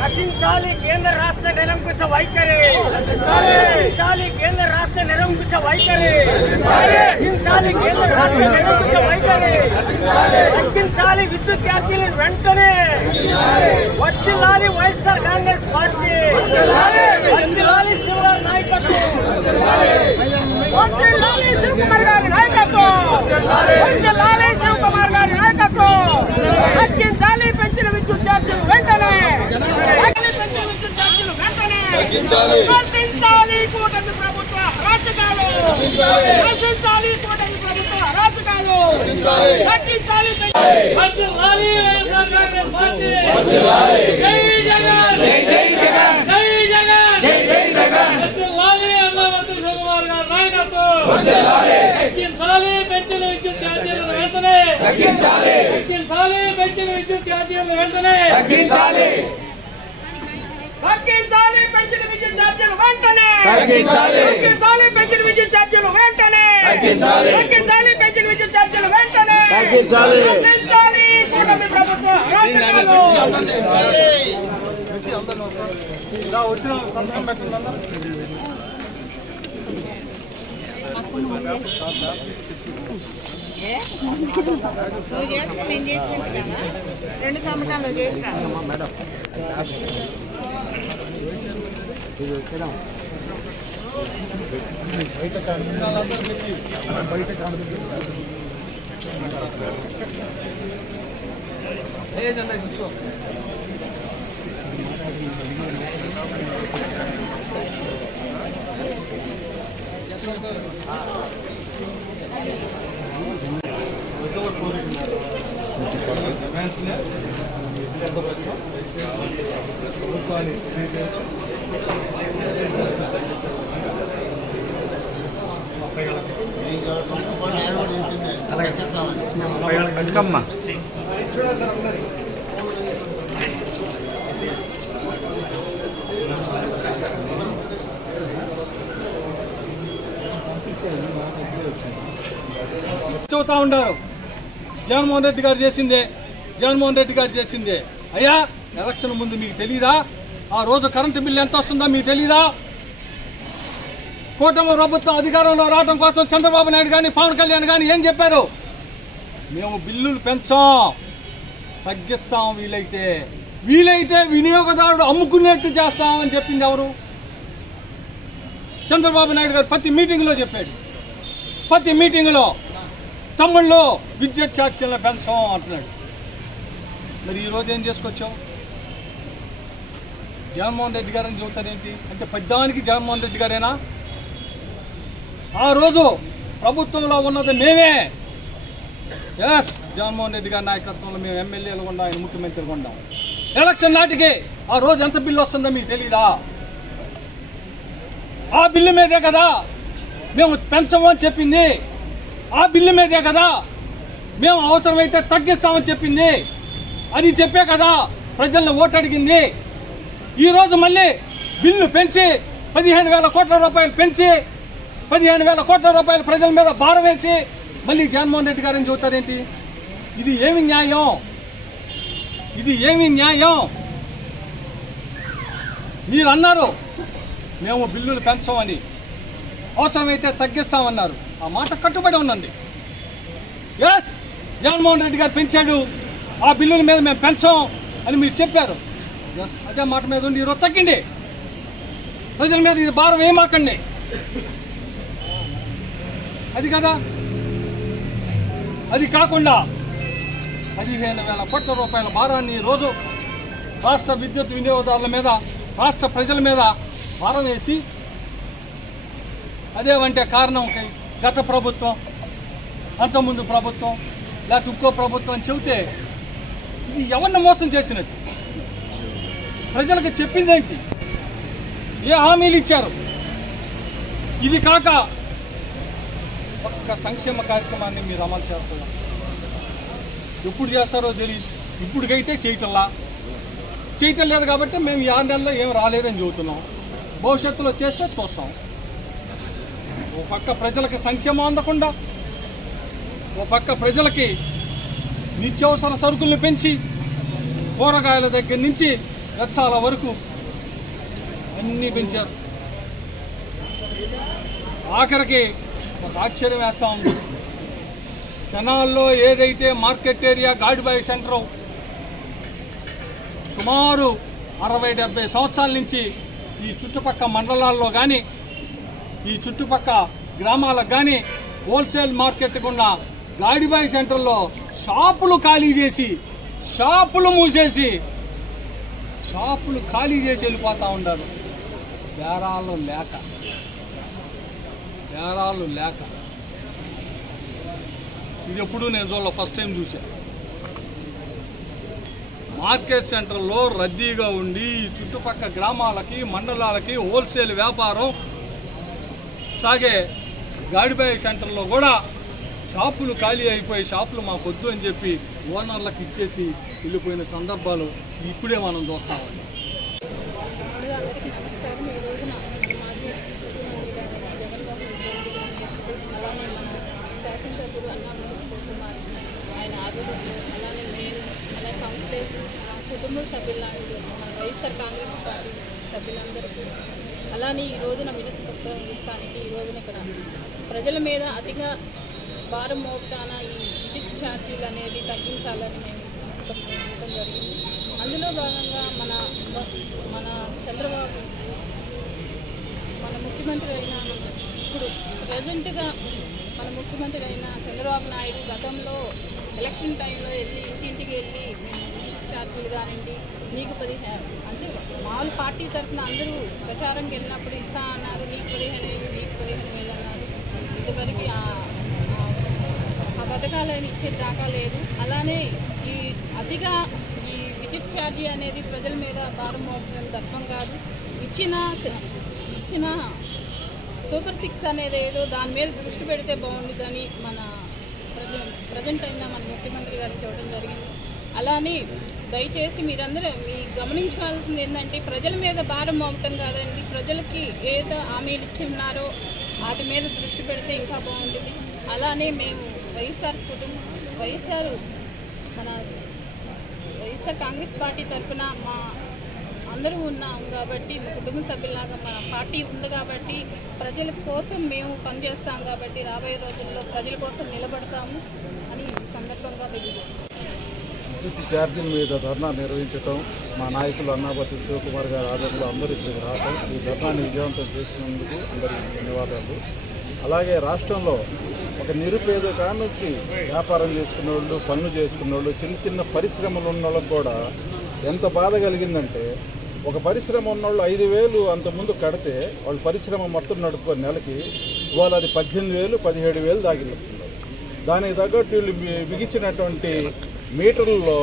నశించాలి కేంద్ర రాష్ట్ర నిరంకుశ వైఖరి, నశించాలి కేంద్ర రాష్ట్ర నిరంకుశ వైఖరి, నశించాలి కేంద్ర రాష్ట్ర నిరంకుశ వైఖరి, తగ్గించాలి విద్యుత్ ఛార్జీలను వెంటనే, వర్ధిల్లాలి వైఎస్ఆర్ కాంగ్రెస్ పార్టీ, వర్ధిల్లాలి శివగారి నాయకత్వం, వర్ధిల్లాలి శివకుమార్ గారి నాయకత్వం, వర్ధిల్లాలి శివకుమార్ గారి నాయకత్వం, తగ్గించాలి పెంచిన విద్యుత్ ఛార్జీలు వెంటనే, నశించాలి కూటమి ప్రభుత్వ అరాచకాలు, నశించాలి కూటమి ప్రభుత్వ అరాచకాలు, తగ్గించాలి వర్ధిల్లాలి వైఎస్ఆర్ కాంగ్రెస్ పార్టీ, జై జగన్, జై జగన్, జై జగన్, జై జగన్, వర్ధిల్లాలి అన్నమంత్రి శివకుమార్ గారి నాయకత్వం, తగ్గించాలి పెంచిన విద్యుత్ ఛార్జీలను వెంటనే, తగ్గించాలి పెంచిన విద్యుత్ ఛార్జీలను వెంటనే, తగ్గించాలి పెంచిన విద్యుత్ ఛార్జీలు వెంటనే, తగ్గించాలి పెంచిన విద్యుత్ ఛార్జీలు వెంటనే, తగ్గించాలి పెంచిన విద్యుత్ ఛార్జీలు వెంటనే, నశించాలి కూటమి ప్రభుత్వ అరాచకాలు. నువ్వు చేస్తే మేము చేసినట్టు కదా, 2 సంవత్సరాలు చేసినా వెల్కమ్మా చూస్తా ఉంటారు. జగన్మోహన్ రెడ్డి గారు చేసిందే అయ్యా, ఎలక్షన్ ముందు మీకు తెలీదా? ఆ రోజు కరెంటు బిల్లు ఎంత వస్తుందో మీకు తెలీదా? కూటమి ప్రభుత్వం అధికారంలో రావడం కోసం చంద్రబాబు నాయుడు కానీ పవన్ కళ్యాణ్ కానీ ఏం చెప్పారు? మేము బిల్లులు పెంచాం, తగ్గిస్తాం, వీలైతే వినియోగదారుడు అమ్ముకునేట్టు చేస్తామని చెప్పింది ఎవరు? చంద్రబాబు నాయుడు గారు ప్రతి మీటింగ్లో చెప్పాడు. ప్రతి మీటింగ్లో తమ్ముళ్ళు విద్యుత్ ఛార్జీలను పెంచాం అంటున్నాడు. మరి ఈరోజు ఏం చేసుకొచ్చాం? జగన్మోహన్ రెడ్డి గారని చెబుతారేంటి? అంటే పెద్దానికి జగన్మోహన్ రెడ్డి గారేనా? ఆ రోజు ప్రభుత్వంలో ఉన్నది మేమే. ఎస్, జగన్మోహన్ రెడ్డి గారి నాయకత్వంలో మేము ఎమ్మెల్యేలు కూడా, ఆయన ముఖ్యమంత్రిగా ఉన్నాం. ఎలక్షన్ నాటికి ఆ రోజు ఎంత బిల్లు వస్తుందో మీకు తెలీదా? ఆ బిల్లు మీదే కదా మేము పెంచము అని చెప్పింది. ఆ బిల్లు మీదే కదా మేము అవసరమైతే తగ్గిస్తామని చెప్పింది. అది చెప్పే కదా ప్రజలను ఓటు అడిగింది. ఈరోజు మళ్ళీ బిల్లు పెంచి 15,000 కోట్ల రూపాయలు పెంచి 15,000 కోట్ల రూపాయలు ప్రజల మీద భారం వేసి మళ్ళీ జగన్మోహన్ రెడ్డి గారని చెబుతారేంటి? ఇది ఏమి న్యాయం? మీరు అన్నారు మేము బిల్లులు పెంచామని, అవసరమైతే తగ్గిస్తామన్నారు. ఆ మాట కట్టుబడి ఉండండి. ఎస్, జగన్మోహన్ రెడ్డి గారు పెంచాడు, ఆ బిల్లుల మీద మేము పెంచాం అని మీరు చెప్పారు. ఎస్, అదే మాట మీద ఉండి ఈరోజు తగ్గింది. ప్రజల మీద ఇది భారం ఏమాకండి, అది కదా. అది కాకుండా 15,000 కోట్ల రూపాయల భారాన్ని ఈరోజు రాష్ట్ర విద్యుత్ వినియోగదారుల మీద, రాష్ట్ర ప్రజల మీద భారం వేసి, అదేమంటే కారణం గత ప్రభుత్వం, అంతకుముందు ప్రభుత్వం, లేకపోతే ఇంకో ప్రభుత్వం అని చెబితే ఇది ఎవరిని మోసం చేసినట్టు? ప్రజలకు చెప్పిందేంటి? ఏ హామీలు ఇచ్చారు? ఇది కాక ఒక్క సంక్షేమ కార్యక్రమాన్ని మీరు అమలు చేస్తున్నారు. ఎప్పుడు చేస్తారో తెలియదు. ఇప్పుడుకైతే చేయటం లేదు కాబట్టి మేము ఈ 6 నెలల్లో ఏం రాలేదని చెబుతున్నాం. భవిష్యత్తులో చేస్తే చూస్తాం. ఓ పక్క ప్రజలకు సంక్షేమం అందకుండా, ఓ పక్క ప్రజలకి నిత్యావసర సరుకులను పెంచి, కూరగాయల దగ్గర నుంచి వెచ్చాల వరకు అన్నీ పెంచారు. ఆఖరికి ఒక ఆశ్చర్యం వేస్తూ ఉంది. జనాల్లో ఏదైతే మార్కెట్ ఏరియా గాడిబాయి సెంటర్ సుమారు 60-70 సంవత్సరాల నుంచి ఈ చుట్టుపక్కల మండలాల్లో కానీ, ఈ చుట్టుపక్క గ్రామాలకు కానీ హోల్సేల్ మార్కెట్కు ఉన్న గాడిబాయి సెంటర్లో షాపులు ఖాళీ చేసి, షాపులు మూసేసి, షాపులు ఖాళీ చేసి వెళ్ళిపోతూ ఉన్నారు. బేరాలు లేక. ఇది ఎప్పుడు నేను చూడాలి, ఫస్ట్ టైం చూశాను. మార్కెట్ సెంటర్లో రద్దీగా ఉండి ఈ చుట్టుపక్క గ్రామాలకి, మండలాలకి హోల్సేల్ వ్యాపారం సాగే గాడిబాయి సెంటర్లో కూడా షాపులు ఖాళీ అయిపోయి, షాపులు మాకొద్దు అని చెప్పి ఓనర్లకు ఇచ్చేసి వెళ్ళిపోయిన సందర్భాలు ఇప్పుడే మనం చూస్తామండి. కుటుంబ సభ్యులందరూ, వైఎస్ఆర్ కాంగ్రెస్ పార్టీ సభ్యులందరికీ, అలానే ఈ రోజున వినతి పత్రం ఇస్తానికి ఈ రోజున ఇక్కడ ప్రజల మీద అతిగా భారం మోపుతాన ఈ విద్యుత్ ఛార్జీలు అనేది తగ్గించాలని మేము ఇవ్వడం జరిగింది. అందులో భాగంగా మన చంద్రబాబు, మన ముఖ్యమంత్రి అయిన, ఇప్పుడు ప్రజెంట్గా మన ముఖ్యమంత్రి అయిన చంద్రబాబు నాయుడు గతంలో ఎలక్షన్ టైంలో వెళ్ళి ఇంటింటికి వెళ్ళి ఛార్జీలు కానివ్వండి, నీకు 15 అంటే మామూలు పార్టీ తరఫున అందరూ ప్రచారంకి వెళ్ళినప్పుడు ఇస్తా అన్నారు, నీకు 15,000, నీకు 15,000 అన్నారు. ఇంతవరకు ఆ పథకాలను ఇచ్చే దాకా లేదు. అలానే ఈ అతిగా ఈ విద్యుత్ ఛార్జీ అనేది ప్రజల మీద భారం మోపడం తత్వం కాదు. ఇచ్చిన సూపర్ 6 అనేది ఏదో దాని మీద దృష్టి పెడితే బాగుంటుందని మన ప్రజెంట్ అయిన మన ముఖ్యమంత్రి గారు చెప్పడం జరిగింది. అలానే దయచేసి మీరందరూ గమనించుకోవాల్సింది ఏంటంటే, ప్రజల మీద భారం మోపటం కాదండి, ప్రజలకి ఏదో హామీలు ఇచ్చి ఉన్నారో వాటి మీద దృష్టి పెడితే ఇంకా బాగుంటుంది. అలానే మేము వైఎస్ఆర్ కాంగ్రెస్ పార్టీ తరఫున మా అందరూ ఉన్నాం కాబట్టి, మా కుటుంబ సభ్యులాగా మన పార్టీ ఉంది కాబట్టి ప్రజల కోసం మేము పనిచేస్తాం కాబట్టి రాబోయే రోజుల్లో ప్రజల కోసం నిలబడతాము అని సందర్భంగా తెలియజేస్తాం. విద్యుత్ ఛార్జీల మీద ధర్నా నిర్వహించడం, మా నాయకులు అన్నాపతి శివకుమార్ గారి ఆధ్వర్యంలో అందరూ ఇక్కడికి రావడం, ఈ ధర్నాన్ని విజయవంతం చేసినందుకు అందరికీ ధన్యవాదాలు. అలాగే రాష్ట్రంలో ఒక నిరుపేద కానుంచి వ్యాపారం చేసుకునే వాళ్ళు, పనులు చేసుకునే వాళ్ళు, చిన్న పరిశ్రమలు ఉన్న వాళ్ళకి కూడా ఎంత బాధ కలిగిందంటే, ఒక పరిశ్రమ ఉన్నవాళ్ళు 5,000 అంతకుముందు కడితే వాళ్ళు పరిశ్రమ మొత్తం నడుపుకొని నెలకి ఇవాళ అది 18,000, 17,000 దాగిలుతున్నారు. దానికి తగ్గట్టు వీళ్ళు బిగించినటువంటి మీటర్లలో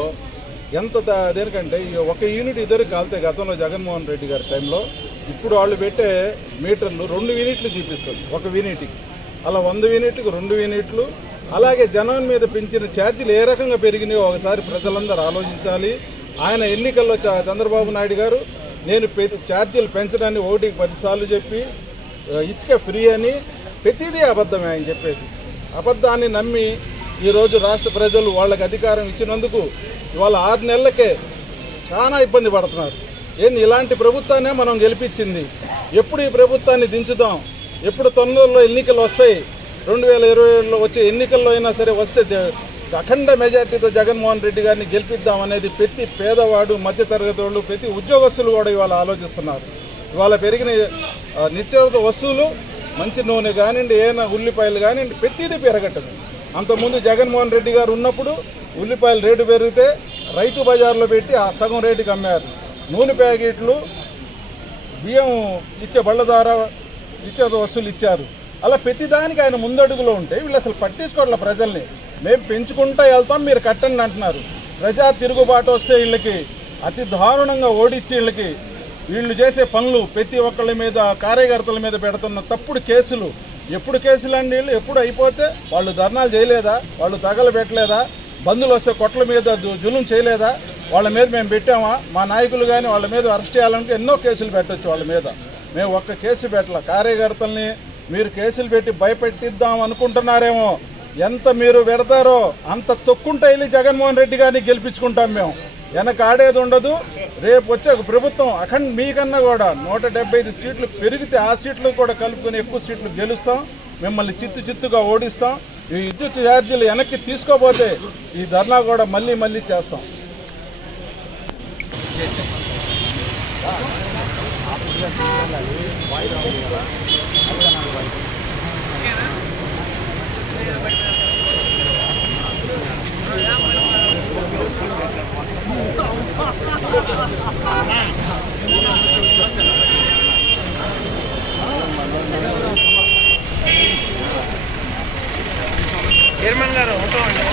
ఎంత దేనికంటే ఒక యూనిట్ ఇద్దరు కాలితే గతంలో జగన్మోహన్ రెడ్డి గారి టైంలో, ఇప్పుడు వాళ్ళు పెట్టే మీటర్లు 2 యూనిట్లు చూపిస్తుంది ఒక యూనిట్కి. అలా 100 యూనిట్లకు 2 యూనిట్లు. అలాగే జనం మీద పెంచిన ఛార్జీలు ఏ రకంగా పెరిగినాయో ఒకసారి ప్రజలందరూ ఆలోచించాలి. ఆయన ఎన్నికల్లో చంద్రబాబు నాయుడు గారు నేను ఛార్జీలు పెంచడాన్ని 1కి 10 సార్లు చెప్పి, ఇసుక ఫ్రీ అని ప్రతిదీ అబద్ధమే ఆయన చెప్పేది. అబద్ధాన్ని నమ్మి ఈరోజు రాష్ట్ర ప్రజలు వాళ్ళకి అధికారం ఇచ్చినందుకు ఇవాళ 6 నెలలకే చాలా ఇబ్బంది పడుతున్నారు. ఏంది ఇలాంటి ప్రభుత్వాన్నే మనం గెలిపించింది, ఎప్పుడు ఈ ప్రభుత్వాన్ని దించుదాం, ఎప్పుడు తొందరలో ఎన్నికలు వస్తాయి, 2027లో వచ్చే ఎన్నికల్లో అయినా సరే వస్తే అఖండ మెజార్టీతో జగన్మోహన్ రెడ్డి గారిని గెలిపిద్దామనేది ప్రతి పేదవాడు, మధ్యతరగతి వాళ్ళు, ప్రతి ఉద్యోగస్తులు కూడా ఇవాళ ఆలోచిస్తున్నారు. ఇవాళ పెరిగిన నిత్యావసర వస్తువులు, మంచి నూనె కానివ్వండి, ఏమైనా ఉల్లిపాయలు కానివ్వండి, ప్రతిదీ పెరగటం. అంతకుముందు జగన్మోహన్ రెడ్డి గారు ఉన్నప్పుడు ఉల్లిపాయల రేటు పెరిగితే రైతు బజార్లో పెట్టి ఆ సగం రేటుకి అమ్మారు. నూనె ప్యాకెట్లు, బియ్యం ఇచ్చే బళ్ళ ద్వారా నిత్యావసర వస్తువులు ఇచ్చారు. అలా ప్రతిదానికి ఆయన ముందడుగులో ఉంటే వీళ్ళు అసలు పట్టించుకోవట్లే ప్రజల్ని. మేము పెంచుకుంటూ వెళ్తాం, మీరు కట్టండి అంటున్నారు. ప్రజా తిరుగుబాటు వస్తే వీళ్ళకి అతి దారుణంగా ఓడించి వీళ్ళు చేసే పనులు, ప్రతి ఒక్కళ్ళ మీద, కార్యకర్తల మీద పెడుతున్న తప్పుడు కేసులు. ఎప్పుడు కేసులు అండి వీళ్ళు? ఎప్పుడు అయిపోతే వాళ్ళు ధర్నాలు చేయలేదా? వాళ్ళు తగలబెట్టలేదా? బంధువులు వస్తే కొట్ల మీద జులుం చేయలేదా? వాళ్ళ మీద మేము పెట్టామా? మా నాయకులు కానీ వాళ్ళ మీద అరెస్ట్ చేయాలంటే ఎన్నో కేసులు పెట్టచ్చు వాళ్ళ మీద. మేము ఒక్క కేసు పెట్టాల. కార్యకర్తల్ని మీరు కేసులు పెట్టి భయపెట్టిద్దాం అనుకుంటున్నారేమో. ఎంత మీరు పెడతారో అంత తొక్కుంటే వెళ్ళి జగన్మోహన్ రెడ్డి గారిని గెలిపించుకుంటాం మేము. వెనక ఆడేది ఉండదు. రేపు వచ్చే ప్రభుత్వం మీకన్నా కూడా 175 సీట్లు పెరిగితే ఆ సీట్లు కూడా కలుపుకొని ఎక్కువ సీట్లు గెలుస్తాం. మిమ్మల్ని చిత్తుగా ఓడిస్తాం. ఈ విద్యుత్ ఛార్జీలు వెనక్కి తీసుకోపోతే ఈ ధర్నా కూడా మళ్ళీ చేస్తాం. చైర్మన్ గారు ఉంటామండి.